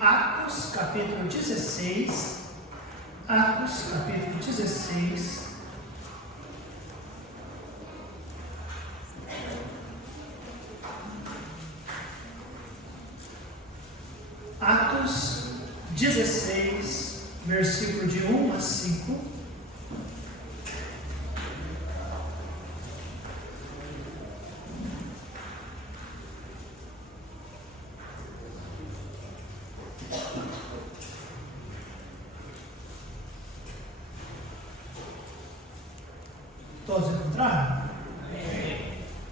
Atos, capítulo 16. Atos, capítulo 16. Atos 16, versículo de 1 a 5. Todos encontraram?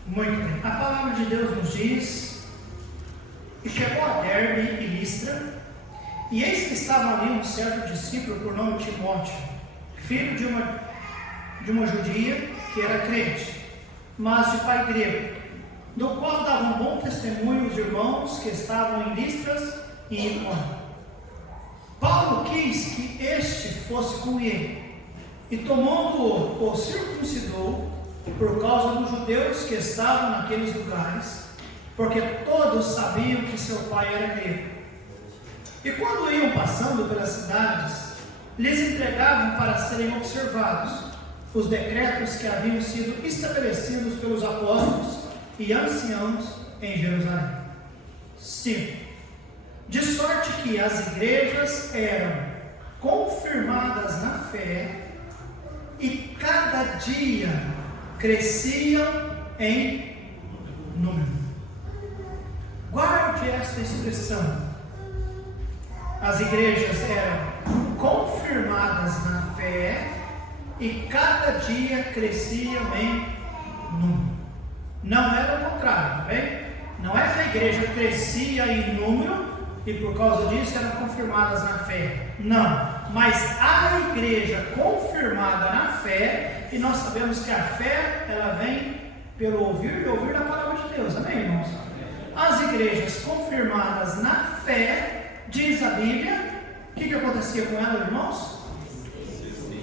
Muito bem. A palavra de Deus nos diz: e chegou a Derbe e Listra, e eis que estava ali um certo discípulo por nome Timóteo, filho de uma judia que era crente, mas de pai grego, do qual davam bom testemunho os irmãos que estavam em Listras e Icônio. Paulo quis que este fosse com ele, e tomando-o, o circuncidou, por causa dos judeus que estavam naqueles lugares, porque todos sabiam que seu pai era grego. E quando iam passando pelas cidades, lhes entregavam para serem observados os decretos que haviam sido estabelecidos pelos apóstolos e anciãos em Jerusalém. 5. De sorte que as igrejas eram confirmadas na fé, e cada dia cresciam em número. Guarde esta expressão. As igrejas eram confirmadas na fé e cada dia cresciam em número. Não era o contrário, tá bem? Não é que a igreja crescia em número e por causa disso eram confirmadas na fé. Não. Mas a igreja confirmada na fé, e nós sabemos que a fé, ela vem pelo ouvir e ouvir da palavra de Deus, amém, irmãos? As igrejas confirmadas na fé, diz a Bíblia, o que acontecia com elas, irmãos?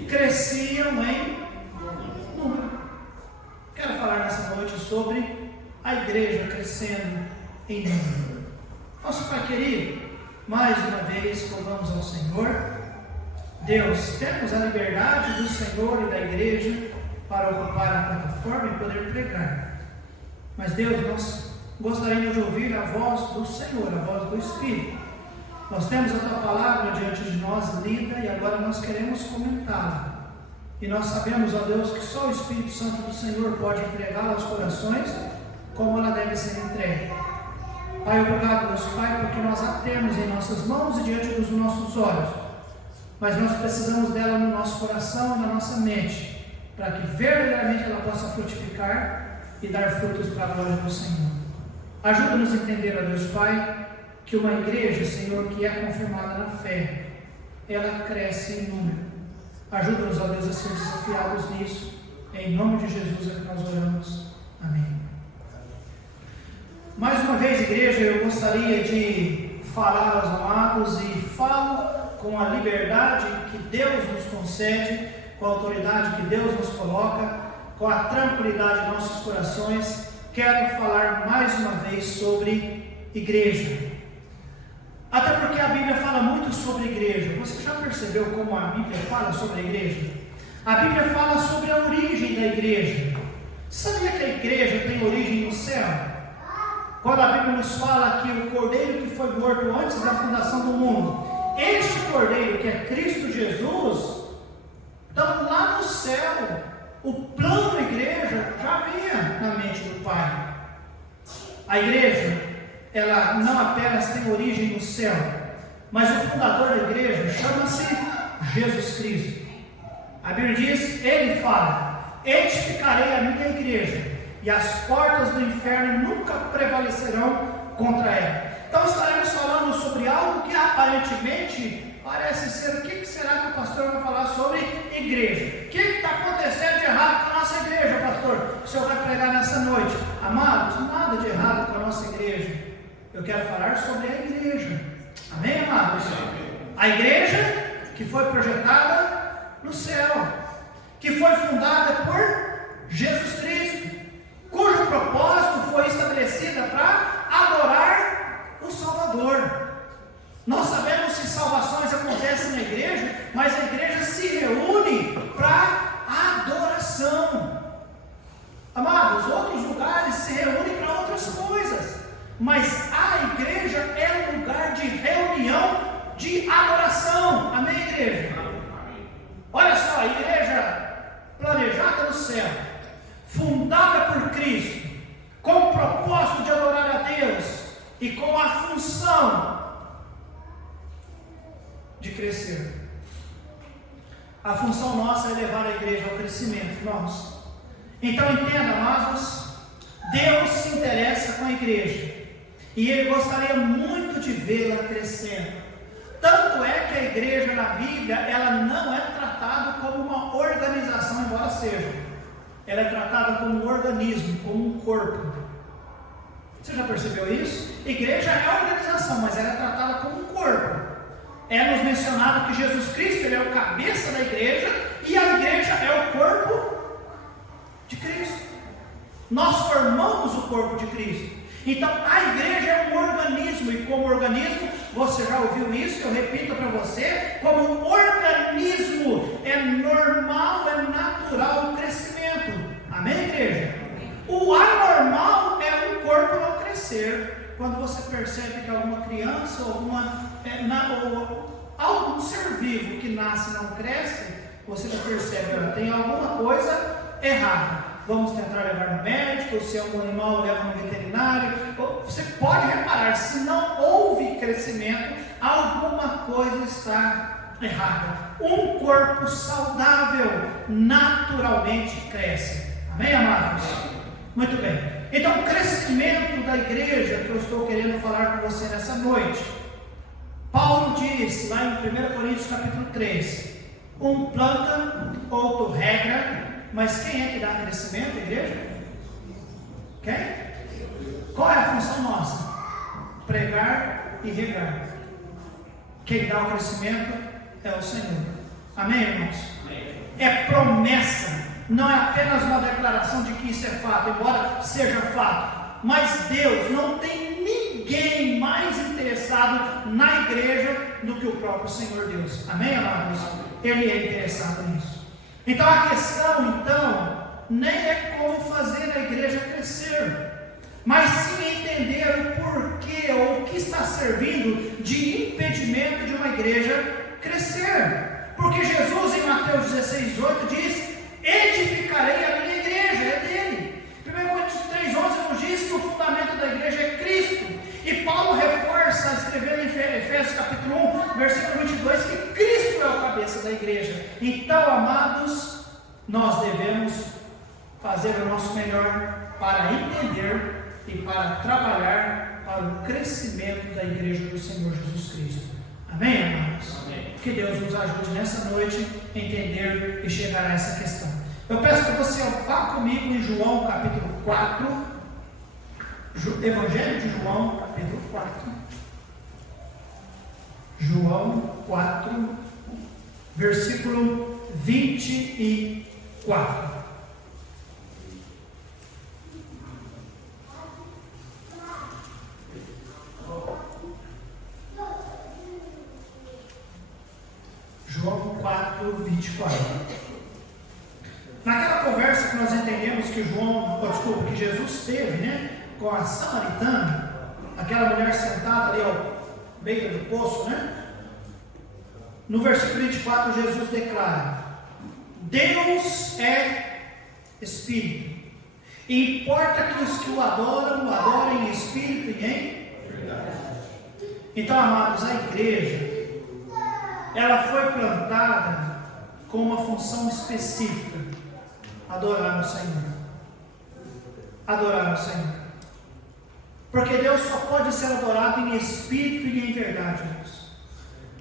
Cresciam em número. Quero falar nessa noite sobre a igreja crescendo em número. Nosso Pai querido, mais uma vez louvamos ao Senhor. Deus, temos a liberdade do Senhor e da igreja para ocupar a plataforma e poder pregar. Mas Deus, nós gostaríamos de ouvir a voz do Senhor, a voz do Espírito. Nós temos a Tua palavra diante de nós lida e agora nós queremos comentá-la. E nós sabemos, ó Deus, que só o Espírito Santo do Senhor pode entregá-la aos corações como ela deve ser entregue. Pai, obrigado, Deus Pai, porque nós a temos em nossas mãos e diante dos nossos olhos. Mas nós precisamos dela no nosso coração e na nossa mente, para que verdadeiramente ela possa frutificar e dar frutos para a glória do Senhor. Ajuda-nos a entender, ó Deus Pai, que uma igreja, Senhor, que é confirmada na fé, ela cresce em número. Ajuda-nos, ó Deus, a ser desafiados nisso. Em nome de Jesus é que nós oramos. Amém. Mais uma vez, igreja, eu gostaria de falar aos amados e falo com a liberdade que Deus nos concede, com a autoridade que Deus nos coloca, com a tranquilidade de nossos corações, quero falar mais uma vez sobre igreja. Até porque a Bíblia fala muito sobre igreja. Você já percebeu como a Bíblia fala sobre a igreja? A Bíblia fala sobre a origem da igreja. Sabia que a igreja tem origem no céu? Quando a Bíblia nos fala que o cordeiro que foi morto antes da fundação do mundo, este cordeiro que é Cristo Jesus, então lá no céu, o plano da igreja já vinha na mente do Pai. A igreja, ela não apenas tem origem no céu, mas o fundador da igreja chama-se Jesus Cristo. A Bíblia diz, ele fala: edificarei a minha igreja, e as portas do inferno nunca prevalecerão contra ela. Então estaremos falando sobre algo que aparentemente parece ser, o que será que o pastor vai falar sobre igreja? O que está acontecendo de errado com a nossa igreja, pastor? O senhor vai pregar nessa noite. Amados, nada de errado com a nossa igreja. Eu quero falar sobre a igreja. Amém, amados? A igreja que foi projetada no céu, que foi fundada por Jesus Cristo, cujo propósito foi estabelecido para adorar o Salvador. Nós sabemos que salvações acontecem na igreja, mas a igreja se reúne para adoração. Amados, outros lugares se reúnem para outras coisas, mas a igreja é um lugar de reunião, de adoração. Amém, igreja? Olha só, a igreja planejada no céu, fundada por Cristo, com o propósito de adorar a Deus e com a função de crescer. A função nossa é levar a igreja ao crescimento nosso. Então entenda, amados, Deus se interessa com a igreja e Ele gostaria muito de vê-la crescendo. Tanto é que a igreja na Bíblia, ela não é tratada como uma organização, embora seja. Ela é tratada como um organismo, como um corpo. Você já percebeu isso? Igreja é organização, mas ela é tratada como um corpo. É nos mencionado que Jesus Cristo, Ele é o cabeça da igreja, e a igreja é o corpo de Cristo. Nós formamos o corpo de Cristo. Então a igreja é um organismo, e como organismo, você já ouviu isso, eu repito para você, como um organismo, é normal, é natural o crescimento. Amém, igreja? O anormal é um corpo não crescer. Quando você percebe que alguma criança ou algum ser vivo que nasce e não cresce, você já percebe, tem alguma coisa errada. Vamos tentar levar no médico, se é um animal, leva no veterinário. Você pode reparar, se não houve crescimento, alguma coisa está errada. Um corpo saudável naturalmente cresce. Amém, amados? Muito bem. Então, o crescimento da igreja que eu estou querendo falar com você nessa noite. Paulo disse lá em 1 Coríntios capítulo 3, um planta, outro rega, mas quem é que dá crescimento, igreja? Quem? Qual é a função nossa? Pregar e regar. Quem dá o crescimento é o Senhor. Amém, irmãos? Amém. É promessa, não é apenas uma declaração de que isso é fato, embora seja fato. Mas Deus não tem ninguém mais interessado na igreja do que o próprio Senhor Deus. Amém, amados? Ele é interessado nisso. Então a questão, nem é como fazer a igreja crescer, mas sim entender o porquê ou o que está servindo de impedimento de uma igreja crescer. Porque Jesus em Mateus 16:8 diz: edificarei a minha igreja, é dele. 1 Coríntios 3:11 nos diz que o fundamento da igreja é Cristo. E Paulo reforça, escrevendo em Efésios capítulo 1, versículo 22, que Cristo é o cabeça da igreja. Então, amados, nós devemos fazer o nosso melhor para entender e para trabalhar para o crescimento da igreja do Senhor Jesus Cristo. Amém, amados? Amém. Que Deus nos ajude nessa noite a entender e chegar a essa questão. Eu peço que você vá comigo em João capítulo 4, Evangelho de João, capítulo 4. João 4, versículo 24. João 4, 24. Naquela conversa que nós entendemos que que Jesus teve, com a samaritana, aquela mulher sentada ali ao beira do poço, no versículo 24, Jesus declara: Deus é Espírito, e importa que os que o adorem em Espírito e em verdade. Então, amados, a igreja, ela foi plantada com uma função específica: adorar o Senhor. Adorar o Senhor. Porque Deus só pode ser adorado em espírito e em verdade, irmãos.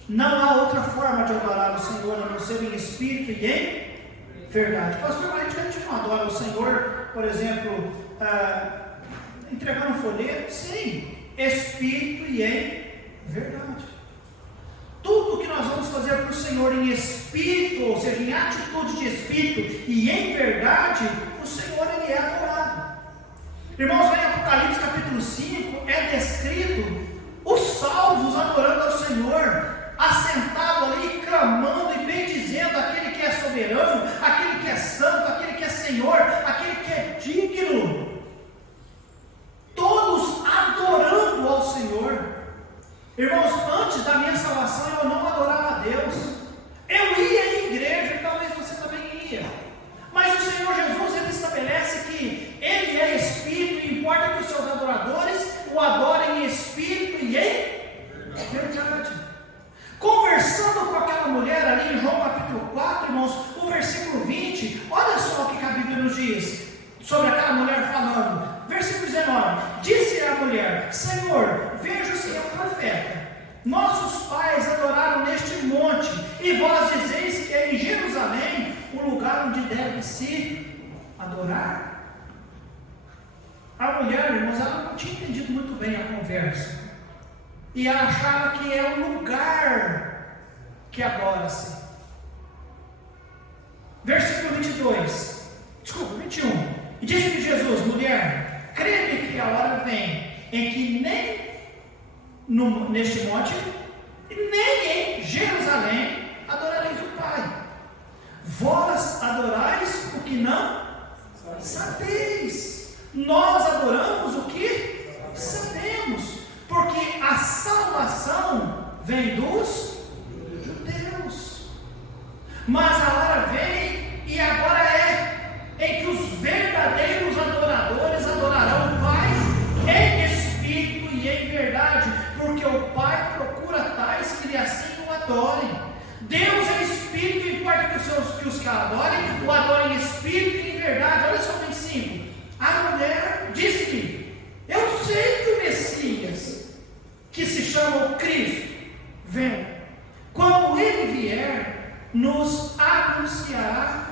Não há outra forma de adorar o Senhor a não ser em espírito e em verdade. Pastor, mas a gente não adora o Senhor, por exemplo, entregando um folheto? Sim, espírito e em verdade. Tudo que nós vamos fazer para o Senhor em espírito, ou seja, em atitude de espírito e em verdade, o Senhor Ele é adorado. Irmãos, lá em Apocalipse capítulo 5 é descrito os salvos adorando ao Senhor. antes da minha salvação eu não adorava a Deus. Eu ia em igreja, e talvez você também ia. Mas o Senhor Jesus, Ele estabelece que Ele é Espírito e importa que os seus adoradores o adorem em Espírito e em verdade. Conversando com aquela mulher ali em João capítulo 4, irmãos, o versículo 20, olha só o que a Bíblia nos diz sobre aquela mulher falando. Versículo 19, disse a mulher: Senhor, vejo se é profeta. Nossos pais adoraram neste monte, e vós dizeis que é em Jerusalém o lugar onde deve se adorar. A mulher, irmãos, ela não tinha entendido muito bem a conversa, e ela achava que é o lugar que adora-se. Versículo 22, desculpa, 21. E disse-lhe Jesus: mulher, crê-me que a hora vem em que nem neste monte, nem em Jerusalém adorareis o Pai. Vós adorais o que não sabeis. Nós adoramos o que sabemos, porque a salvação vem dos judeus. Mas a hora vem, e agora é, em que os verdadeiros adoradores adorarão o Pai em espírito e em verdade, porque o Pai procura tais que lhe assim o adorem. Deus é espírito e importa que os que o adorem, o adorem em espírito e em verdade. Olha só o 25. A mulher disse-lhe: eu sei que o Messias, que se chama o Cristo, vem. Quando ele vier, nos anunciará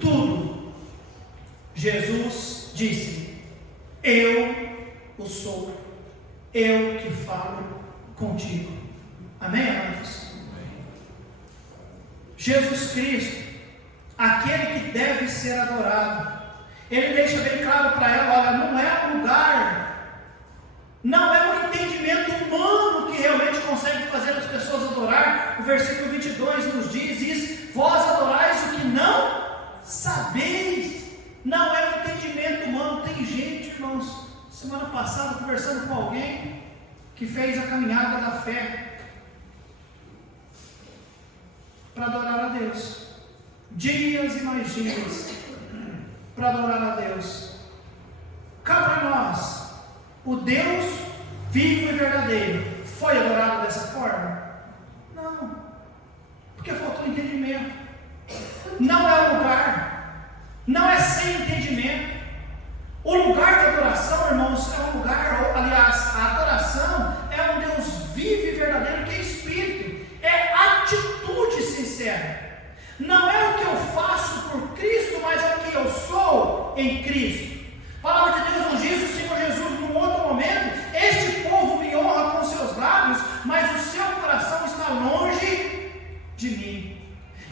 tudo. Jesus disse: eu o sou, eu que falo contigo. Amém, amados? Jesus Cristo, aquele que deve ser adorado, Ele deixa bem claro para ela: olha, não é um lugar, não é um entendimento humano que realmente consegue fazer as pessoas adorar. O versículo 22 nos diz isso: vós adorais o que não sabeis. Não é um entendimento humano. Tem gente, irmãos, semana passada conversando com alguém que fez a caminhada da fé para adorar a Deus, dias e mais dias para adorar a Deus. Cá para nós, o Deus vivo e verdadeiro foi adorado dessa forma? Não, porque faltou entendimento. Não é o lugar, não é sem entendimento. O lugar de adoração, irmãos, é um lugar, aliás, a adoração é um Deus vivo e verdadeiro que é Espírito, é atitude sincera. Não é o que eu faço por Cristo, mas é o que eu sou em Cristo. A palavra de Deus nos diz, o Senhor Jesus, num outro momento: este povo me honra com seus lábios, mas o seu coração está longe de mim.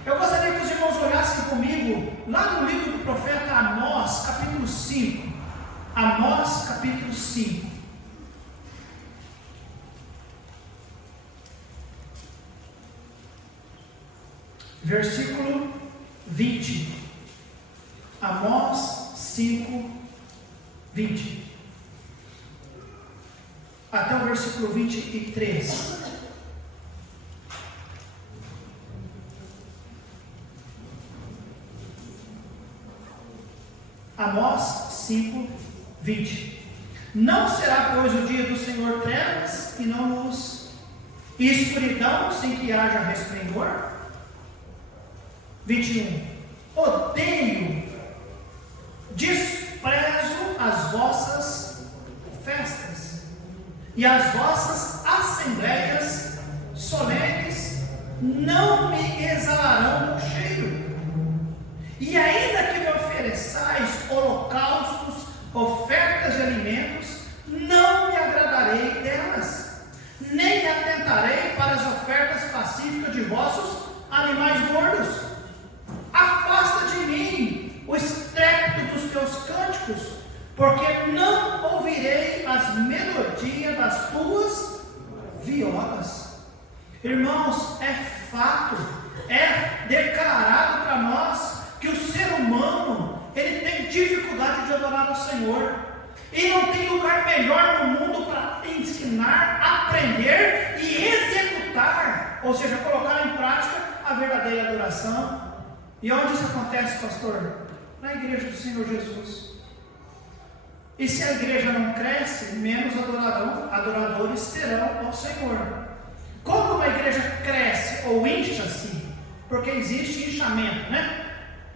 Eu gostaria que os irmãos olhassem comigo lá no livro do profeta Amós, capítulo 5. Amós, capítulo 5. Versículo 20. Amós 5, 20. Até o versículo 23. Amós 5, 20. Não será, pois, o dia do Senhor trevas e não luz, e escuridão sem que haja resplendor? 21. Odeio, desprezo as vossas festas, e as vossas assembleias solenes não me exalarão o cheiro. E ainda que me ofereçais holocaustos, ofertas de alimentos, não me agradarei delas, nem atentarei para as ofertas pacíficas de vossos animais gordos. Afasta de mim o estrépito dos teus cânticos, porque não ouvirei as melodias das tuas violas. Irmãos, é fato, é declarado para nós que o ser humano, ele tem dificuldade de adorar ao Senhor, e não tem lugar melhor no mundo para ensinar, aprender e executar ou seja, colocar em prática a verdadeira adoração. E onde isso acontece, pastor? Na igreja do Senhor Jesus. E se a igreja não cresce, menos adoradores terão ao Senhor. Como uma igreja cresce ou incha-se? Porque existe inchamento, né?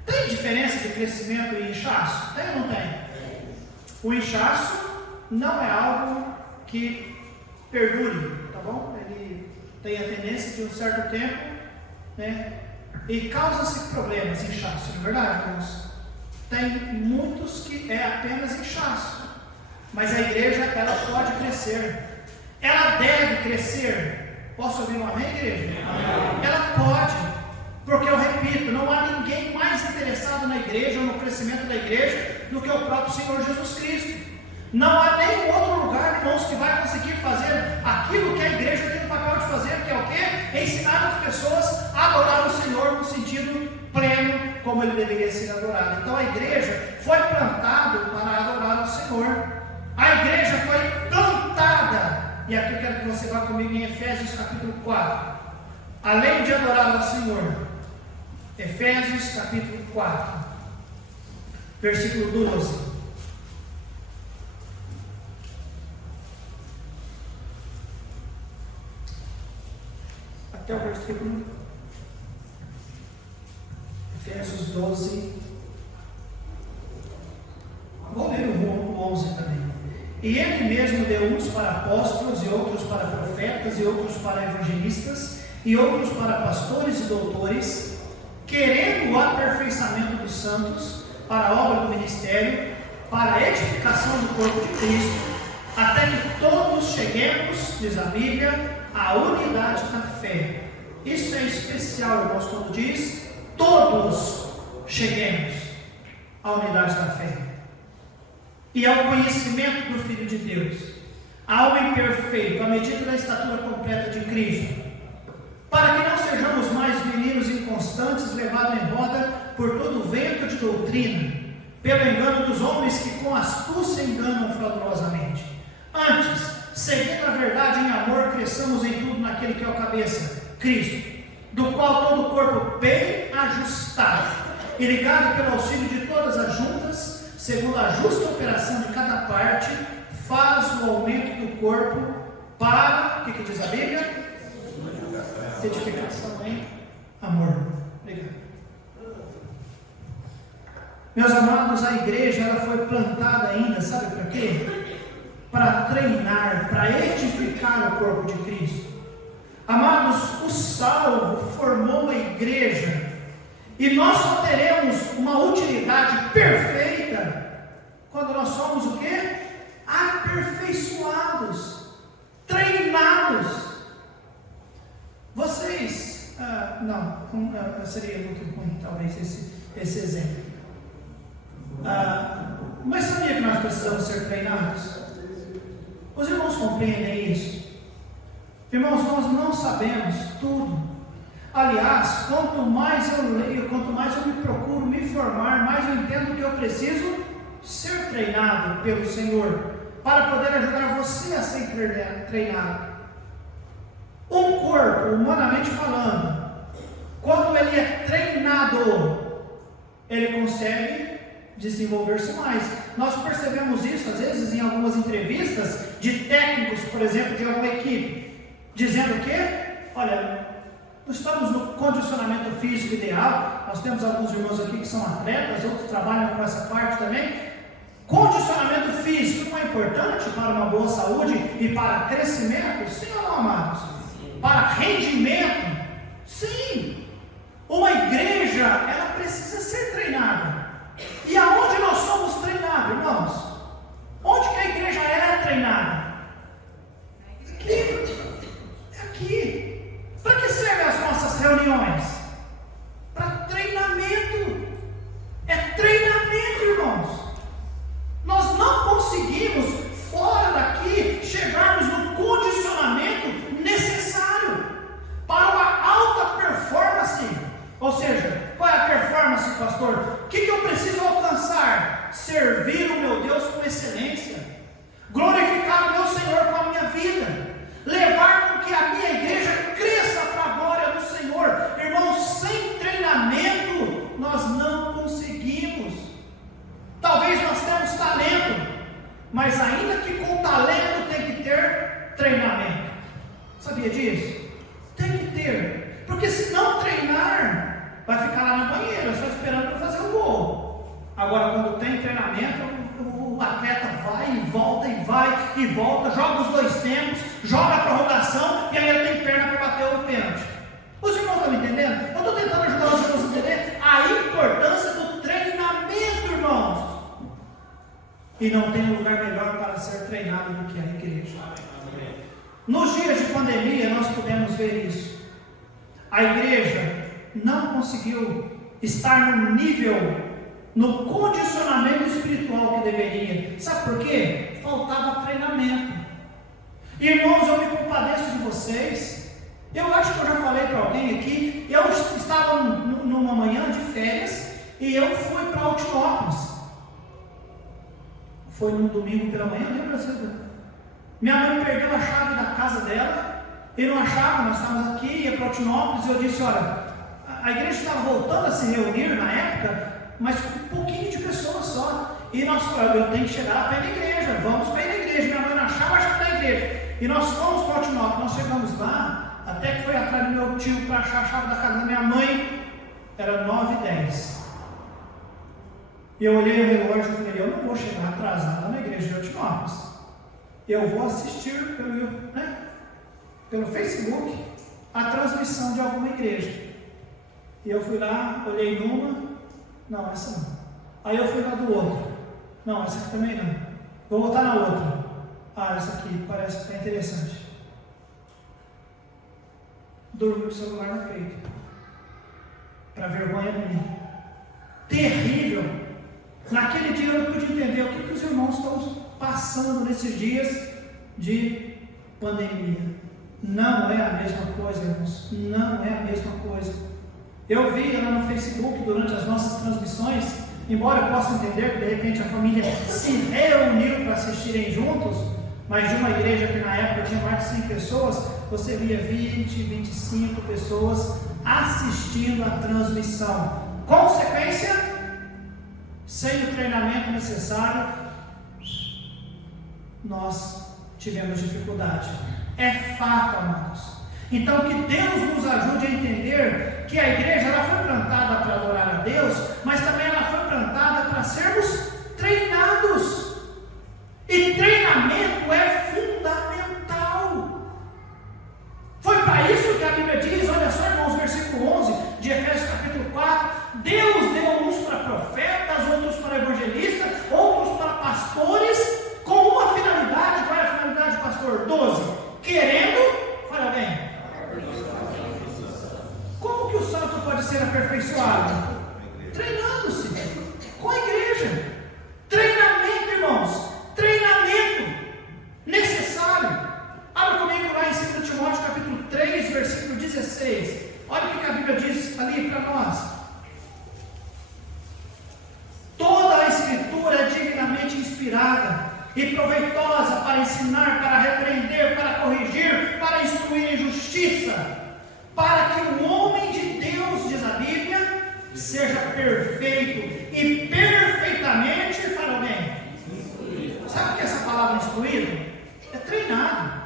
Tem diferença de crescimento e inchaço? Tem ou não tem? O inchaço não é algo que perdure, tá bom? Ele tem a tendência de um certo tempo, né? E causa-se problemas, inchaço, não é verdade, irmãos? Tem muitos que é apenas inchaço, mas a igreja, ela pode crescer, ela deve crescer. Posso ouvir um amém, igreja? Amém. Ela pode, porque eu repito, não há ninguém mais interessado na igreja ou no crescimento da igreja do que o próprio Senhor Jesus Cristo. Não há nenhum outro lugar, irmãos, que vai conseguir fazer aquilo que a igreja tem o papel de fazer, que é o quê? Ensinar as pessoas a adorar o Senhor no sentido pleno, como ele deveria ser adorado. Então a igreja foi plantada para adorar o Senhor. A igreja foi plantada, e aqui eu quero que você vá comigo em Efésios capítulo 4. Além de adorar ao Senhor, Efésios capítulo 4, versículo 12. Até o versículo Efésios 12. Vou ler o 11 também. E ele mesmo deu uns para apóstolos, e outros para profetas, e outros para evangelistas, e outros para pastores e doutores, querendo o aperfeiçoamento dos santos, para a obra do ministério, para a edificação do corpo de Cristo, até que todos cheguemos, diz a Bíblia, à unidade da fé. Isso é especial, irmãos, quando diz todos cheguemos à unidade da fé e ao conhecimento do Filho de Deus, ao homem perfeito, à medida da estatura completa de Cristo, para que não sejamos mais meninos inconstantes, levados em roda por todo vento de doutrina, pelo engano dos homens que com astúcia enganam fraudulosamente. Antes, seguindo a verdade em amor, cresçamos em tudo naquele que é o cabeça, Cristo, do qual todo o corpo bem ajustado e ligado pelo auxílio de todas as juntas, segundo a justa operação de cada parte, faz o aumento do corpo para, o que diz a Bíblia? Edificação em amor. Obrigado. Meus amados, a igreja ela foi plantada ainda, sabe para quê? Para treinar, para edificar o corpo de Cristo. Amados, o salvo formou a igreja, e nós só teremos uma utilidade perfeita quando nós somos o quê? Aperfeiçoados, treinados. Vocês, seria muito ruim talvez esse exemplo, mas sabia que nós precisamos ser treinados? Os irmãos compreendem isso? Irmãos, nós não sabemos tudo. Aliás, quanto mais eu leio, quanto mais eu me procuro me formar, mais eu entendo que eu preciso ser treinado pelo Senhor, para poder ajudar você a ser treinado. Um corpo, humanamente falando, quando ele é treinado, ele consegue desenvolver-se mais. Nós percebemos isso, às vezes, em algumas entrevistas de técnicos, por exemplo, de alguma equipe, dizendo que, olha, nós estamos no condicionamento físico ideal. Nós temos alguns irmãos aqui que são atletas, outros trabalham com essa parte também. Condicionamento físico não é importante para uma boa saúde e para crescimento? Sim ou não, amados? Para rendimento? Sim. Uma igreja, ela precisa ser treinada. E aonde nós somos treinados, irmãos? Onde que a igreja é treinada? Aqui. Aqui. Para que servem as nossas reuniões? Para treinamento. É treinamento, irmãos. Nós não conseguimos, fora daqui, chegarmos no condicionamento necessário para uma alta performance. Ou seja, qual é a performance, pastor? O que eu preciso alcançar? Servir o meu Deus com excelência, glorificar o meu Senhor com a minha vida, levar com que a minha igreja cresça para a treinamento, o atleta vai e volta, joga os 2 tempos, joga a prorrogação e aí ele tem perna para bater o pênalti. Os irmãos estão me entendendo? Eu estou tentando ajudar os irmãos a entender a importância do treinamento, irmãos. E não tem lugar melhor para ser treinado do que a igreja. Nos dias de pandemia nós podemos ver isso. A igreja não conseguiu estar no nível, no condicionamento espiritual que deveria. Sabe por quê? Faltava treinamento. Irmãos, eu me compadeço de vocês. Eu acho que eu já falei para alguém aqui. Eu estava numa manhã de férias e eu fui para Altinópolis. Foi num domingo pela manhã, lembra? Minha mãe perdeu a chave da casa dela e não achava. Nós estávamos aqui, ia para Altinópolis e eu disse: olha, a igreja estava voltando a se reunir na época, mas com um pouquinho de pessoas só. E nós falamos: eu tenho que chegar para ir na igreja, vamos para ir na igreja. Minha mãe não achava a chave da igreja. E nós fomos para Altinópolis. Nós chegamos lá, até que foi atrás do meu tio para achar a chave da casa da minha mãe. Era 9h10. E eu olhei o relógio e falei: eu não vou chegar atrasado na igreja de Altinópolis. Eu vou assistir pelo Facebook a transmissão de alguma igreja. E eu fui lá, olhei numa, não, essa não. Aí eu fui lá do outro, não, essa aqui também não. Vou voltar na outra. Ah, essa aqui parece que está interessante. Dormi com o celular no peito, para vergonha minha. Terrível. Naquele dia eu não pude entender o que os irmãos estão passando nesses dias de pandemia. Não é a mesma coisa, irmãos. Não é a mesma coisa. Eu vi lá no Facebook durante as nossas transmissões, embora eu possa entender que de repente a família se reuniu para assistirem juntos, mas de uma igreja que na época tinha mais de 100 pessoas, você via 20, 25 pessoas assistindo a transmissão. Consequência, sem o treinamento necessário, nós tivemos dificuldade. É fato, amados. Então que Deus nos ajude a entender que a igreja ela foi plantada para adorar a Deus, mas também ela foi plantada para sermos treinados. E treinamento é fundamental. Foi para isso que a Bíblia diz, olha só, irmãos, versículo 11 de Efésios capítulo 4, Deus deu uns para profetas, outros para evangelistas, outros para pastores, com uma finalidade. Qual é a finalidade, pastor? 12. Querendo, fala bem. Como que o santo pode ser aperfeiçoado? Treinando-se com a igreja. Treinamento, irmãos. Treinamento necessário. Abra comigo lá em 2 Timóteo capítulo 3, versículo 16. Olha o que a Bíblia diz ali para nós. Toda a escritura é divinamente inspirada e proveitosa para ensinar, para repreender, para corrigir, para instruir em justiça, para que o homem de Deus, diz a Bíblia, seja perfeito e perfeitamente, fala bem, sabe o que é essa palavra instruído? É treinado,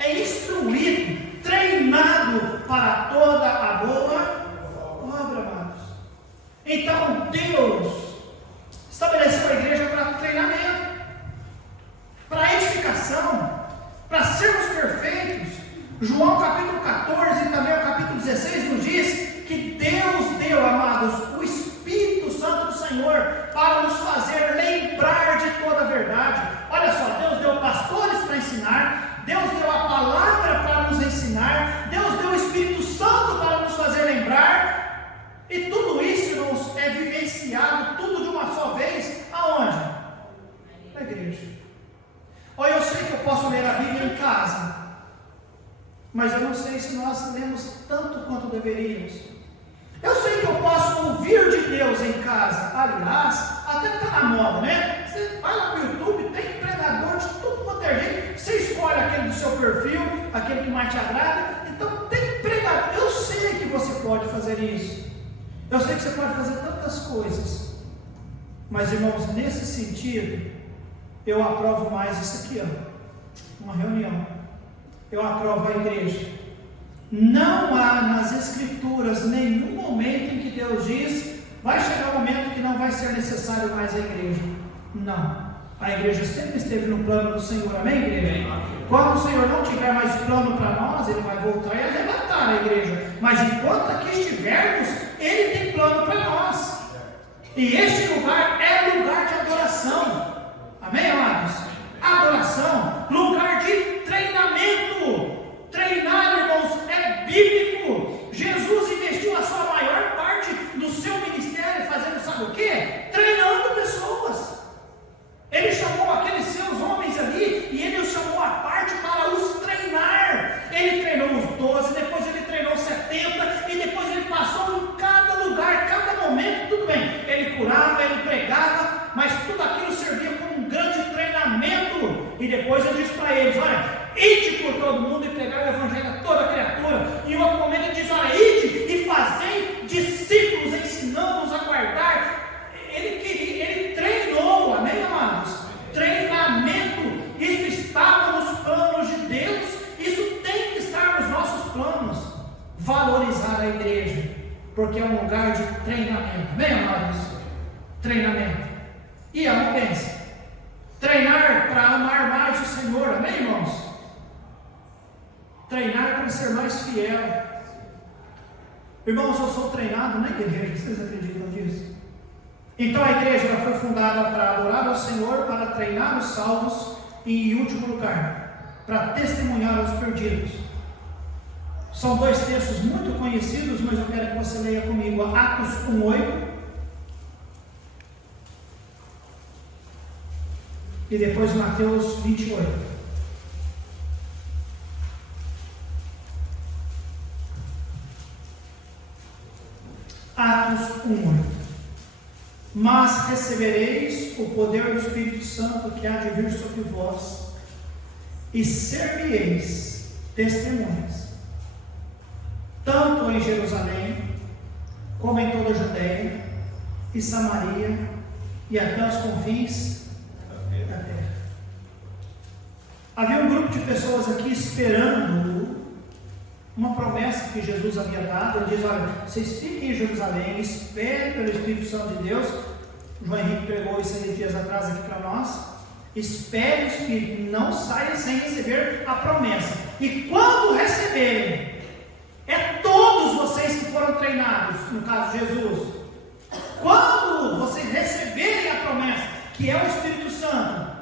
é instruído, treinado para toda a boa obra, amados. Então Deus estabeleceu a igreja para treinamento, para edificação, para sermos perfeitos. João capítulo 14 e também o capítulo 16 nos diz que Deus deu, amados, o Espírito Santo do Senhor para nos fazer lembrar de toda a verdade. Olha só, Deus deu pastores para ensinar, Deus deu a palavra para nos ensinar, Deus deu o Espírito Santo para nos fazer lembrar, e tudo isso, irmãos, é vivenciado, tudo de uma só vez, aonde? Na igreja. Olha, eu sei que eu posso ler a Bíblia em casa, mas eu não sei se nós lemos tanto quanto deveríamos. Eu sei que eu posso ouvir de Deus em casa. Aliás, até está na moda, né? Você vai lá no YouTube, tem pregador de tudo quanto é jeito. Você escolhe aquele do seu perfil, aquele que mais te agrada. Então tem pregador. Eu sei que você pode fazer isso. Eu sei que você pode fazer tantas coisas. Mas, irmãos, nesse sentido, eu aprovo mais isso aqui, ó. Uma reunião. Eu aprovo a igreja. Não há nas Escrituras nenhum momento em que Deus diz: vai chegar um momento que não vai ser necessário mais a igreja. Não. A igreja sempre esteve no plano do Senhor, amém, igreja? Quando o Senhor não tiver mais plano para nós, Ele vai voltar e arrebatar a igreja. Mas enquanto aqui estivermos, Ele tem plano para nós. E este lugar é lugar de adoração. Amém, amados? Adoração, lugar de treinamento. Treinar, irmãos, é bíblico. Jesus investiu a sua maior parte do seu ministério fazendo, sabe o quê? Treinando pessoas. Ele chamou aqueles seus homens ali e Ele os chamou à parte para os treinar. Ele treinou os 12, depois Ele treinou 70 e depois Ele passou em cada lugar, cada momento, tudo bem. Ele curava, Ele pregava, mas tudo aquilo servia como um grande treinamento. E depois Ele disse para eles, olha, ide por todo mundo e pregar o evangelho a toda criatura. E em outro momento Ele diz, olha, ide e fazei discípulos, ensinando-os a guardar. Ele treinou, amém, amados? Treinamento, isso estava nos planos de Deus, isso tem que estar nos nossos planos. Valorizar a igreja, porque é um lugar de treinamento, amém, amados? Treinamento. E a mudança. Treinar para amar mais o Senhor, amém, irmãos? Treinar para ser mais fiel. Irmãos, eu sou treinado na igreja, vocês acreditam disso? Então a igreja foi fundada para adorar ao Senhor, para treinar os salvos e, em último lugar, para testemunhar aos perdidos. São dois textos muito conhecidos, mas eu quero que você leia comigo Atos 1:8 e depois Mateus 28. Atos 1:8. Mas recebereis o poder do Espírito Santo que há de vir sobre vós, e ser-me-eis testemunhas, tanto em Jerusalém, como em toda a Judeia e Samaria, e até os confins da terra. Havia um grupo de pessoas aqui esperando uma promessa que Jesus havia dado. Ele diz, olha, vocês fiquem em Jerusalém, esperem pelo Espírito Santo de Deus. O João Henrique pregou isso aí dias atrás aqui para nós. Espere o Espírito, não saia sem receber a promessa. E quando receberem, é todos vocês que foram treinados, no caso de Jesus. Quando vocês receberem a promessa, que é o Espírito Santo,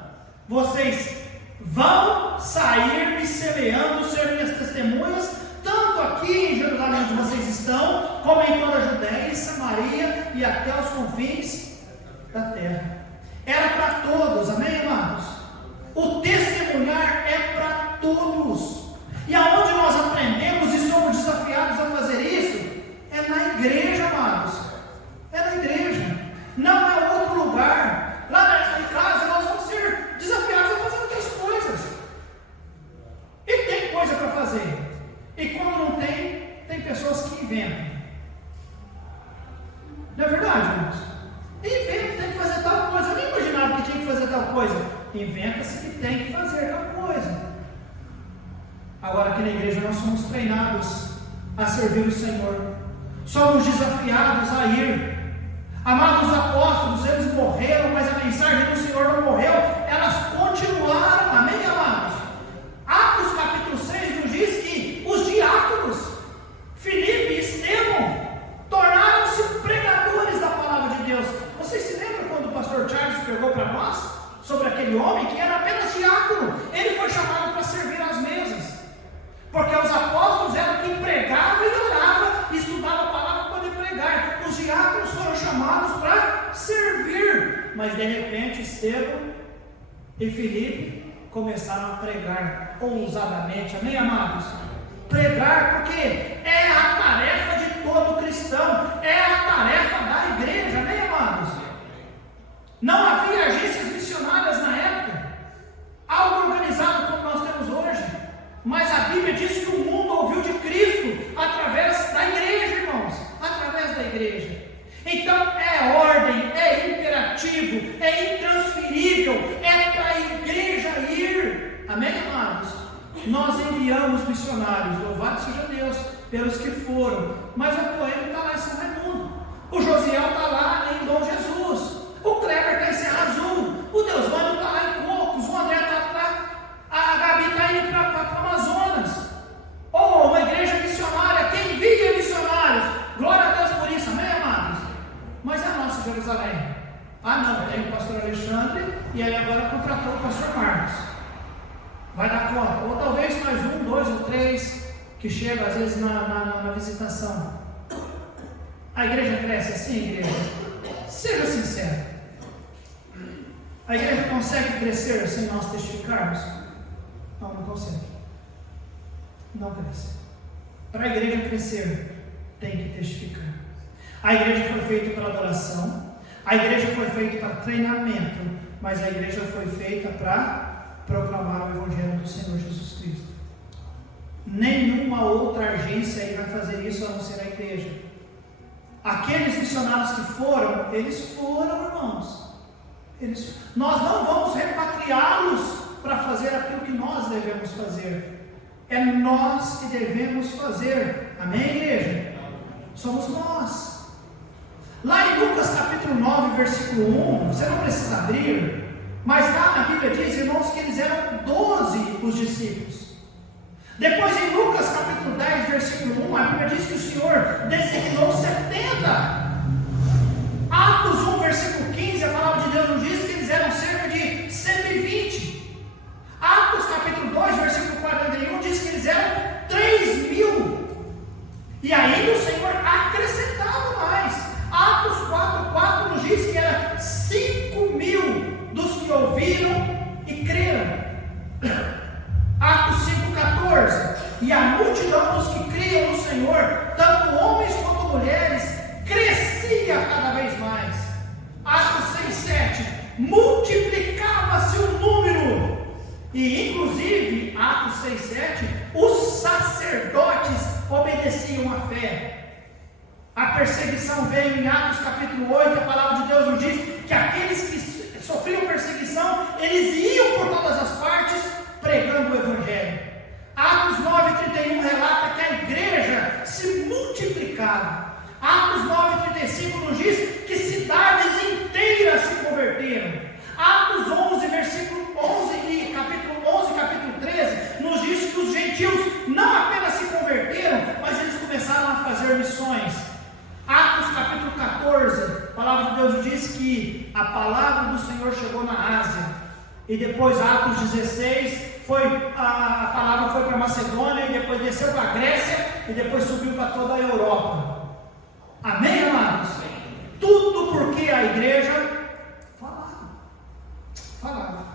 vocês vão sair me semeando, ser minhas testemunhas, tanto aqui em Jerusalém onde vocês estão, como em toda a Judéia e Samaria e até os confins da terra. Era para todos, amém, amados? O testemunhar é para todos. E aonde nós aprendemos e somos desafiados a fazer isso? É na igreja, amados. É na igreja. Não é outro lugar. Lá em casa nós vamos ser desafiados a fazer outras coisas. E tem coisa para fazer. E quando não tem, tem pessoas que inventam. Não é verdade, irmãos? Inventa, tem que fazer tal coisa. Eu nem imaginava que tinha que fazer tal coisa. Inventa-se que tem que fazer tal coisa. Agora aqui na igreja nós somos treinados a servir o Senhor. Somos desafiados a ir. Amados apóstolos, eles morreram, mas a mensagem do Senhor não morreu. Elas continuaram, amém, amados? Atos capítulo 6 nos diz que os diáconos, Filipe e Estevão, tornaram-se pregadores da palavra de Deus. Vocês se lembram quando o pastor Charles pregou para nós sobre aquele homem que era apenas diácono? Ele foi chamado para servir às mesas, porque os apóstolos eram quem pregava e orava e estudava a palavra para poder pregar. Os diáconos foram chamados para servir, mas de repente Estevão e Filipe começaram a pregar ousadamente, amém, amados? Pregar, porque é a tarefa de todo cristão, é a tarefa da igreja, amém, amados? Não havia agências missionárias na época, algo organizado como nós temos hoje, mas a Bíblia diz que o mundo ouviu de Cristo através da igreja, irmãos, através da igreja. Então é ordem, é imperativo, é intransferível, é para a igreja ir, amém, amados? Nós enviamos missionários, louvado seja Deus pelos que foram, mas o Coelho está lá em São Raimundo, o Josiel está lá em Dom Jesus, o Kleber está em Serra Azul, que chegam às vezes na visitação. A igreja cresce assim, igreja? Seja sincero. A igreja consegue crescer sem nós testificarmos? Não, não consegue. Não cresce. Para a igreja crescer, tem que testificar. A igreja foi feita para adoração, a igreja foi feita para treinamento, mas a igreja foi feita para proclamar o Evangelho do Senhor Jesus Cristo. Nenhuma outra agência aí vai fazer isso a não ser a igreja. Aqueles missionários que foram, eles foram, irmãos. Nós não vamos repatriá-los para fazer aquilo que nós devemos fazer. É nós que devemos fazer. Amém, igreja? Somos nós. Lá em Lucas capítulo 9, versículo 1, você não precisa abrir, mas lá na Bíblia diz, irmãos, que eles eram 12 os discípulos. Depois em Lucas capítulo 10, versículo 1, a Bíblia diz que o Senhor designou 70. Atos 1, versículo 15, a palavra de Deus nos diz que eles eram cerca de 120. Atos capítulo 2, versículo 41, diz que eles eram 3.000. E ainda o Senhor acrescentava mais. Atos 4:4 nos diz que era 5.000 dos que ouviram e creram. Atos 5:14, e a multidão dos que criam no Senhor, tanto homens quanto mulheres, crescia cada vez mais. Atos 6:7, multiplicava-se o número. E inclusive, Atos 6:7, os sacerdotes obedeciam à fé. A perseguição veio em Atos capítulo 8, a palavra de Deus nos diz que aqueles que sofriam perseguição, eles iam por todas as partes pregando o Evangelho. Atos 9:31 relata que a igreja se multiplicava. Atos 9:35 nos diz que cidades inteiras se converteram. Atos 11, versículo 11 e capítulo 11, capítulo 13 nos diz que os gentios não apenas se converteram, mas eles começaram a fazer missões. Atos capítulo 14, a palavra de Deus diz que a palavra do Senhor chegou na Ásia. E depois Atos 16, a palavra foi para a Macedônia, e depois desceu para a Grécia, e depois subiu para toda a Europa. Amém, amados? Tudo porque a igreja falava.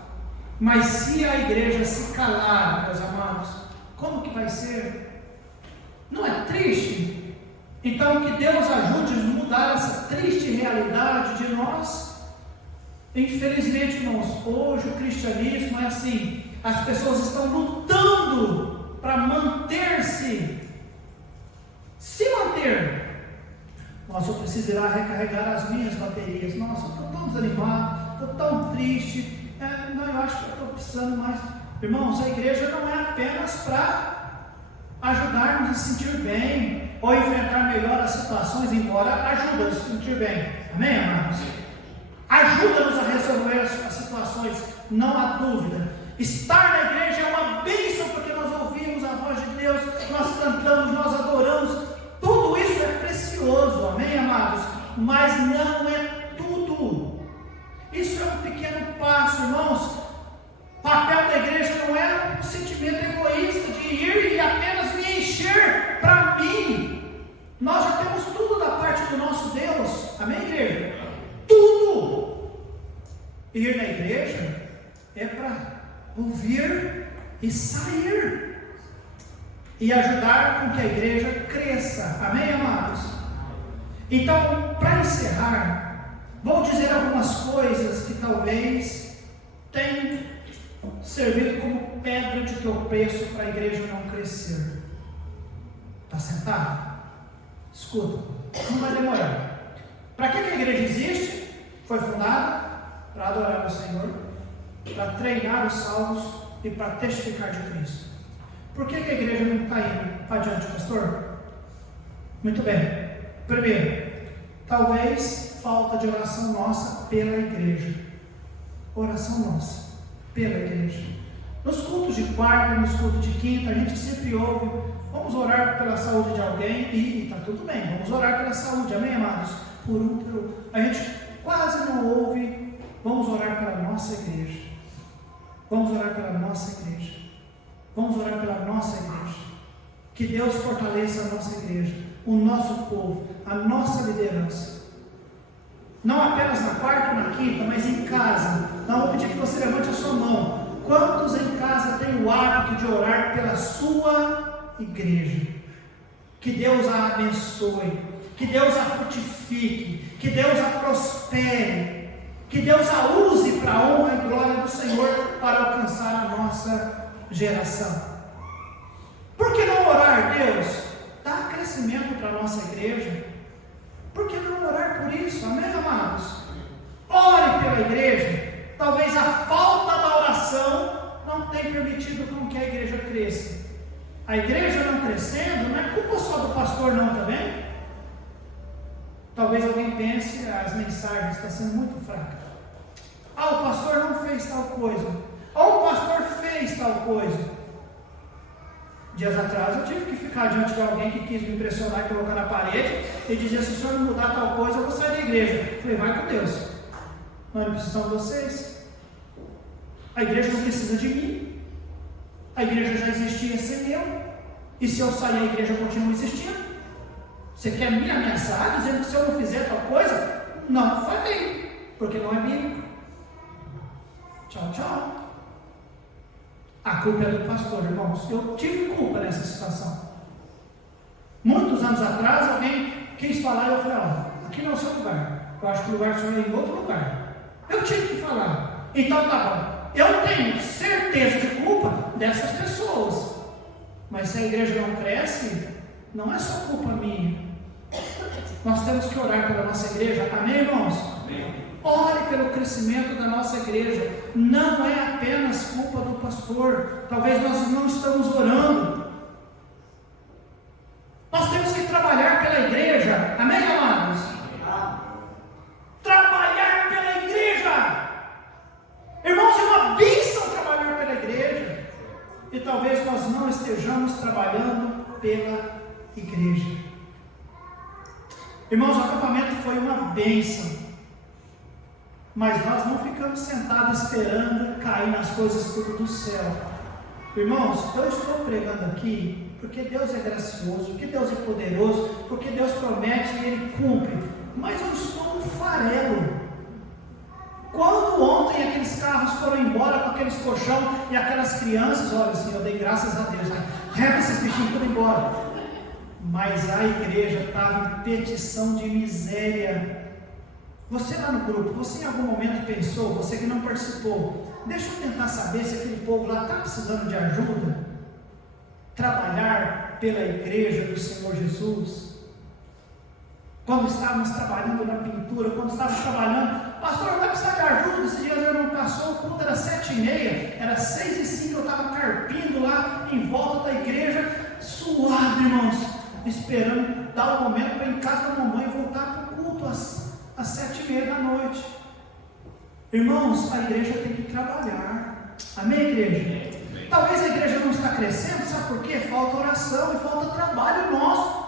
Mas se a igreja se calar, meus amados, como que vai ser? Não é triste? Então que Deus ajude a mudar essa triste realidade de nós. Infelizmente, irmãos, hoje o cristianismo é assim. As pessoas estão lutando para manter-se. Se manter. Nossa, eu preciso ir lá recarregar as minhas baterias. Nossa, eu estou tão desanimado, estou tão triste. Não, eu acho que eu estou precisando mais. Irmãos, a igreja não é apenas para ajudar-nos a se sentir bem ou enfrentar melhor as situações, embora ajuda a se sentir bem. Amém, amados? Ajuda-nos a resolver as situações, não há dúvida. Estar na igreja é uma bênção, porque nós ouvimos a voz de Deus, nós cantamos, nós adoramos. Tudo isso é precioso, amém, amados? Mas não é tudo. Isso é um pequeno passo, irmãos. O papel da igreja não é um sentimento egoísta de ir e apenas me encher para mim. Nós já temos tudo da parte do nosso Deus, amém, igreja? Tudo. Ir na igreja é para ouvir e sair e ajudar com que a igreja cresça, amém, amados? Então, para encerrar, vou dizer algumas coisas que talvez tenham servido como pedra de tropeço para a igreja não crescer. Está sentado? Escuta, não vai demorar. Para que a igreja existe? Foi fundada para adorar o Senhor, para treinar os salvos e para testificar de Cristo. Por que a igreja não está indo para adiante, pastor? Muito bem. Primeiro, talvez falta de oração nossa pela igreja. Oração nossa pela igreja. Nos cultos de quarta, nos cultos de quinta, a gente sempre ouve: vamos orar pela saúde de alguém, e está tudo bem, vamos orar pela saúde, amém, amados? Por um, pelo outro. A gente quase não ouve: vamos orar pela nossa igreja. Vamos orar pela nossa igreja. Vamos orar pela nossa igreja. Que Deus fortaleça a nossa igreja, o nosso povo, a nossa liderança. Não apenas na quarta e na quinta, mas em casa. Não vou pedir que você levante a sua mão. Quantos em casa têm o hábito de orar pela sua igreja? Que Deus a abençoe, que Deus a frutifique, que Deus a prospere, que Deus a use para a honra e glória do Senhor para alcançar a nossa geração. Por que não orar, Deus? Dá crescimento para a nossa igreja. Por que não orar por isso? Amém, amados? Ore pela igreja. Talvez a falta da oração não tenha permitido com que a igreja cresça. A igreja não crescendo não é culpa só do pastor não também. Talvez alguém pense, as mensagens estão sendo muito fracas. O pastor não fez tal coisa. Ou o pastor fez tal coisa. Dias atrás eu tive que ficar diante de alguém que quis me impressionar e colocar na parede e dizer: se o senhor não mudar tal coisa, eu vou sair da igreja. Eu falei: vai com Deus. Nós não precisamos de vocês. A igreja não precisa de mim. A igreja já existia sem eu. E se eu sair, a igreja continua existindo. Você quer me ameaçar dizendo que se eu não fizer tal coisa, não farei, porque não é bíblico. Tchau, tchau. A culpa é do pastor, irmãos. Eu tive culpa nessa situação. Muitos anos atrás, alguém quis falar e eu falei: aqui não é o seu lugar. Eu acho que o lugar do senhor é em outro lugar. Eu tive que falar. Então tá bom. Eu tenho certeza de culpa dessas pessoas. Mas se a igreja não cresce, não é só culpa minha. Nós temos que orar pela nossa igreja. Amém, irmãos? Amém. Ore pelo crescimento da nossa igreja. Não é apenas culpa do pastor. Talvez nós não estamos orando. Nós temos que trabalhar pela igreja. Amém, amados? Trabalhar pela igreja. Irmãos, é uma bênção trabalhar pela igreja. E talvez nós não estejamos trabalhando pela igreja. Irmãos, o acampamento foi uma bênção. Mas nós não ficamos sentados esperando cair nas coisas tudo do céu. Irmãos, eu estou pregando aqui porque Deus é gracioso, porque Deus é poderoso, porque Deus promete e Ele cumpre. Mas eu estou um farelo. Quando ontem aqueles carros foram embora com aqueles colchão e aquelas crianças, olha assim, eu dei graças a Deus, né? Leva esses bichinhos tudo embora. Mas a igreja estava em petição de miséria. Você lá no grupo, você em algum momento pensou, você que não participou, deixa eu tentar saber se aquele povo lá está precisando de ajuda? Trabalhar pela igreja do Senhor Jesus. Quando estávamos trabalhando na pintura, quando estávamos trabalhando, pastor, vai precisar de ajuda? Esse dia eu não passou, o culto era 7h30, era 6h05, eu estava carpindo lá em volta da igreja, suado, irmãos, esperando dar o momento para ir em casa da mamãe e voltar para o culto às 7h30 da noite. Irmãos, a igreja tem que trabalhar. Amém, igreja? Talvez a igreja não está crescendo, sabe por quê? Falta oração e falta trabalho nosso.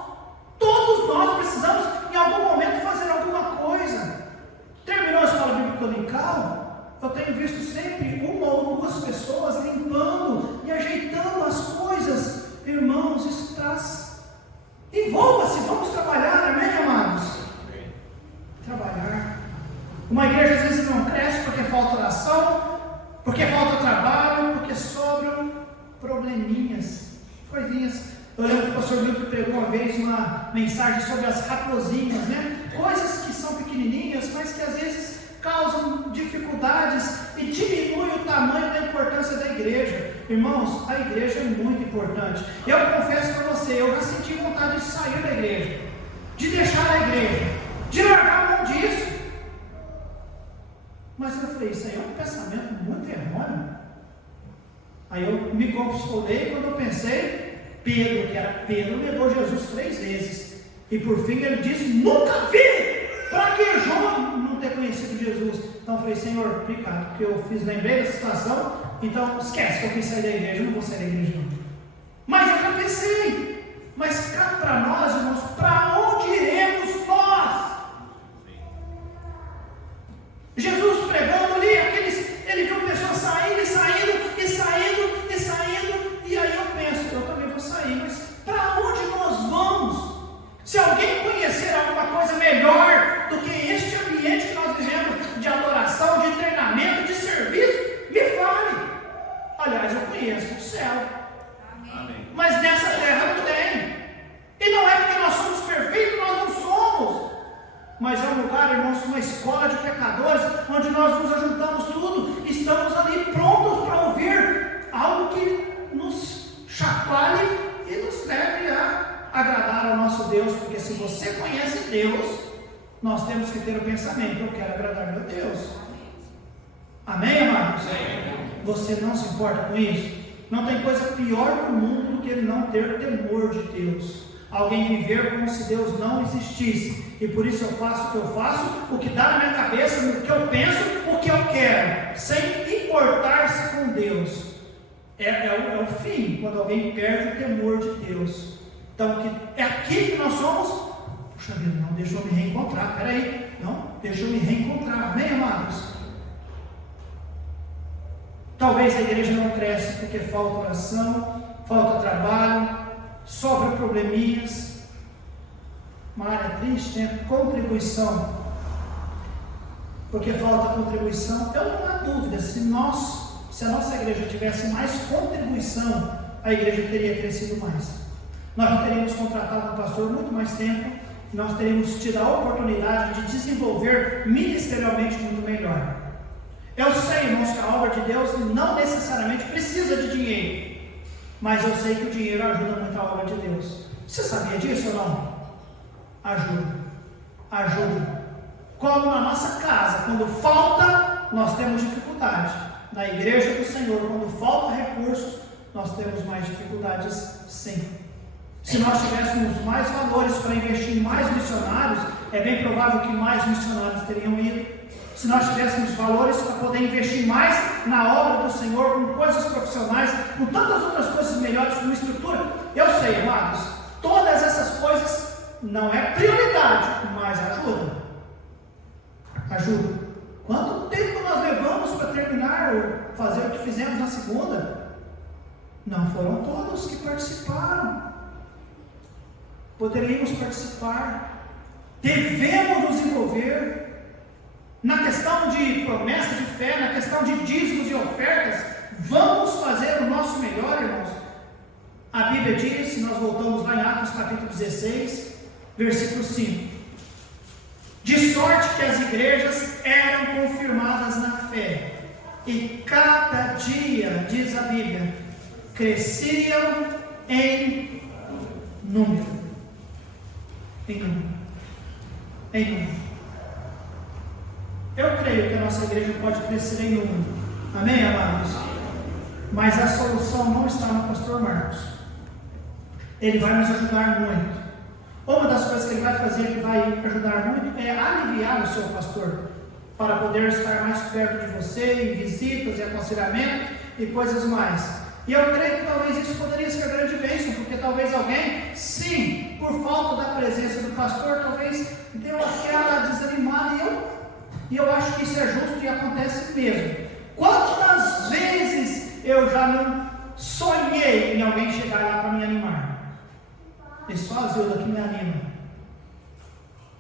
Todos nós precisamos em algum momento fazer alguma coisa. Terminou a escola bíblica dominical, eu tenho visto sempre uma ou duas pessoas limpando e ajeitando as coisas. Irmãos, isso traz. Envolva-se, vamos trabalhar, amém, amados? Trabalhar. Uma igreja às vezes não cresce porque falta oração, porque falta trabalho, porque sobram probleminhas, coisinhas. Eu lembro que o pastor Milton pregou uma vez uma mensagem sobre as raposinhas, né? Coisas que são pequenininhas, mas que às vezes causam dificuldades e diminuem o tamanho da importância da igreja. Irmãos, a igreja é muito importante. Eu confesso para você, eu já senti vontade de sair da igreja, de deixar a igreja, de largar a mão disso. Mas eu falei, isso aí é um pensamento muito errôneo. Aí eu me consolei quando eu pensei, Pedro, que era Pedro, negou Jesus 3 vezes. E por fim ele disse, nunca vi! Praguejou não ter conhecido Jesus. Então eu falei, Senhor, obrigado, porque eu lembrei da situação, então esquece que eu quis sair da igreja, eu não vou sair da igreja não. Mas eu já pensei, mas cá para nós, irmãos, para onde iremos nós? Jesus pregando ali, ele viu pessoas saindo, e aí eu penso, eu também vou sair, mas para Se alguém conhecer alguma coisa melhor do que este ambiente que nós vivemos de adoração, de treinamento, de serviço, me fale. Aliás, eu conheço o céu. Amém. Mas nessa terra não tem. E não é porque nós somos perfeitos, nós não somos. Mas é um lugar, irmãos, uma escola de pecadores, onde nós nos ajuntamos tudo. Estamos ali prontos para ouvir algo que nos chacoalhe e nos leve a agradar ao nosso Deus, porque se você conhece Deus, nós temos que ter o pensamento: eu quero agradar meu Deus. Amém, amados? Você não se importa com isso? Não tem coisa pior no mundo do que não ter temor de Deus. Alguém viver como se Deus não existisse, e por isso eu faço o que eu faço, o que dá na minha cabeça, o que eu penso, o que eu quero, sem importar-se com Deus. É o fim, quando alguém perde o temor de Deus. Então, é aqui que nós somos. Puxa vida, não, deixa eu me reencontrar. Peraí, não, deixa eu me reencontrar. Amém, amados? Talvez a igreja não cresce porque falta oração, falta trabalho, sobra probleminhas. Uma área triste, né? Contribuição. Porque falta contribuição. Então não há dúvida, se a nossa igreja tivesse mais contribuição, a igreja teria crescido mais. Nós não teríamos contratado um pastor muito mais tempo, e nós teríamos tido a oportunidade de desenvolver ministerialmente muito melhor. Eu sei, irmãos, que a obra de Deus não necessariamente precisa de dinheiro, mas eu sei que o dinheiro ajuda muito a obra de Deus. Você sabia disso ou não? Ajuda. Como na nossa casa, quando falta, nós temos dificuldade. Na igreja do Senhor, quando falta recursos, nós temos mais dificuldades, sim. Se nós tivéssemos mais valores para investir em mais missionários, é bem provável que mais missionários teriam ido. Se nós tivéssemos valores para poder investir mais na obra do Senhor, com coisas profissionais, com tantas outras coisas melhores, com estrutura, eu sei, amados, todas essas coisas não é prioridade, mas ajuda. Quanto tempo nós levamos para terminar ou fazer o que fizemos na segunda? Não foram todos que participaram. Poderíamos participar. Devemos nos envolver na questão de promessa de fé, na questão de dízimos e ofertas. Vamos fazer o nosso melhor, irmãos. A Bíblia diz, se nós voltamos lá em Atos capítulo 16, versículo 5: de sorte que as igrejas eram confirmadas na fé, e cada dia, diz a Bíblia, cresciam em número. Em número. Eu creio que a nossa igreja pode crescer em número. Amém, amados? Mas a solução não está no pastor Marcos. Ele vai nos ajudar muito. Uma das coisas que ele vai fazer, que vai ajudar muito, é aliviar o seu pastor, para poder estar mais perto de você, em visitas e aconselhamento e coisas mais. E eu creio que talvez isso poderia ser grande bênção, porque talvez alguém, sim, por falta da presença do pastor, talvez deu aquela desanimada, e eu acho que isso é justo e acontece mesmo. Quantas vezes eu já não sonhei em alguém chegar lá para me animar? E só a Zilda que me anima.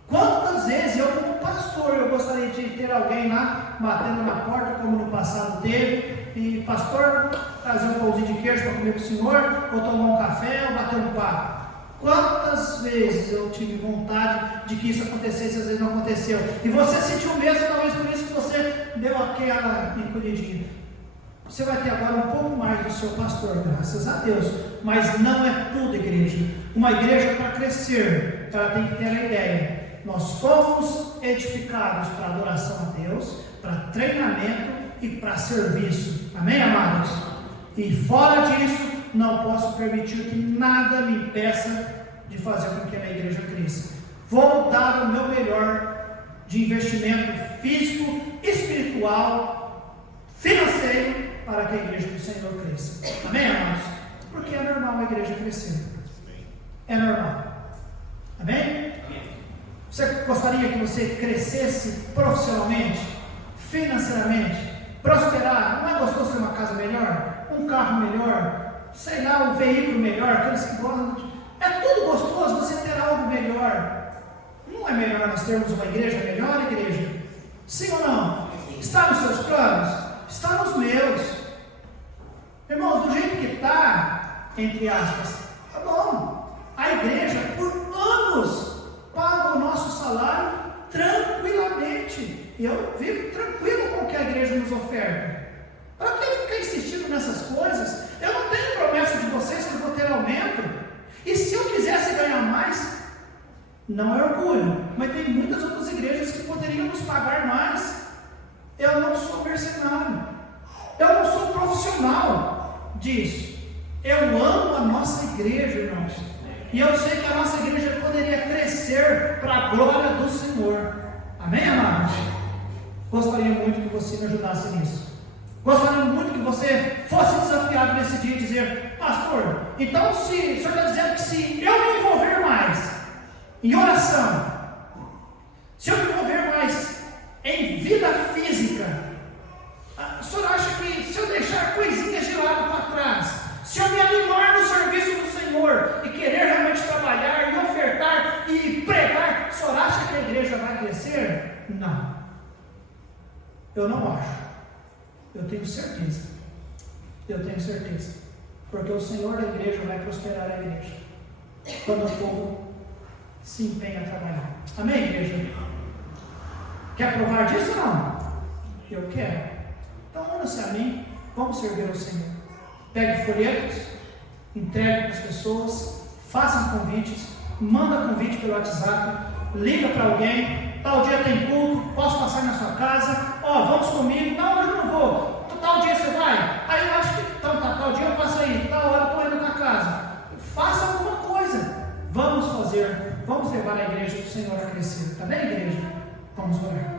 Quantas vezes eu, como pastor, eu gostaria de ter alguém lá batendo na porta, como no passado teve, e pastor, trazer um pãozinho de queijo para comer com o senhor, ou tomar um café, ou bater um papo. Quantas vezes eu tive vontade de que isso acontecesse, às vezes não aconteceu. E você sentiu mesmo, talvez por isso que você deu aquela encolhidinha. Você vai ter agora um pouco mais do seu pastor, graças a Deus. Mas não é tudo, igreja. Uma igreja, para crescer, ela tem que ter a ideia: nós fomos edificados para adoração a Deus, para treinamento e para serviço. Amém, amados? E fora disso, não posso permitir que nada me impeça de fazer com que a minha igreja cresça. Vou dar o meu melhor de investimento físico, espiritual, financeiro, para que a igreja do Senhor cresça. Amém, amados? Porque é normal a igreja crescer. É normal. Amém? Você gostaria que você crescesse profissionalmente, financeiramente, prosperar? Não é gostoso ter uma casa melhor, um carro melhor, sei lá, um veículo melhor, aqueles que gostam? É tudo gostoso você ter algo melhor. melhor nós termos uma igreja melhor, igreja? Sim ou não? Está nos seus planos? Está nos meus. Irmãos, do jeito que está, entre aspas, tá bom. A igreja, por anos, paga o nosso salário tranquilamente. E eu vivo tranquilo com o que a igreja nos oferta. Para que ficar insistindo nessas coisas? Eu não tenho promessa de vocês que eu vou ter aumento. E se eu quisesse ganhar mais, não é orgulho, mas tem muitas outras igrejas que poderiam nos pagar mais. Eu não sou mercenário, eu não sou profissional disso. Eu amo a nossa igreja, irmãos, e eu sei que a nossa igreja poderia crescer para a glória do Senhor. Amém, amados? Gostaria muito que você me ajudasse nisso. Gostaria muito que você fosse desafiado nesse dia e dizer: pastor, então se o senhor está dizendo que se eu me envolver mais em oração, se eu me envolver mais em vida física, o senhor acha que se eu deixar coisinhas de lado para trás, se eu me animar no serviço do Senhor e querer realmente trabalhar e ofertar e pregar, o senhor acha que a igreja vai crescer? Não, eu não acho. Eu tenho certeza, porque o Senhor da igreja vai prosperar a igreja, quando o povo se empenha a trabalhar. Amém, igreja? Quer provar disso ou não? Eu quero. Então una-se a mim, vamos servir ao Senhor. Pegue folhetos, entregue para as pessoas, faça convites, manda convite pelo WhatsApp, liga para alguém: tal dia tem culto, posso passar na sua casa? Vamos comigo? Não, hoje eu não vou. Tal dia você vai? Aí eu acho que então, tal dia eu passo aí, tal hora eu estou indo na casa. Faça alguma coisa. Vamos levar a igreja do Senhor a crescer. Tá bem, igreja? Vamos orar.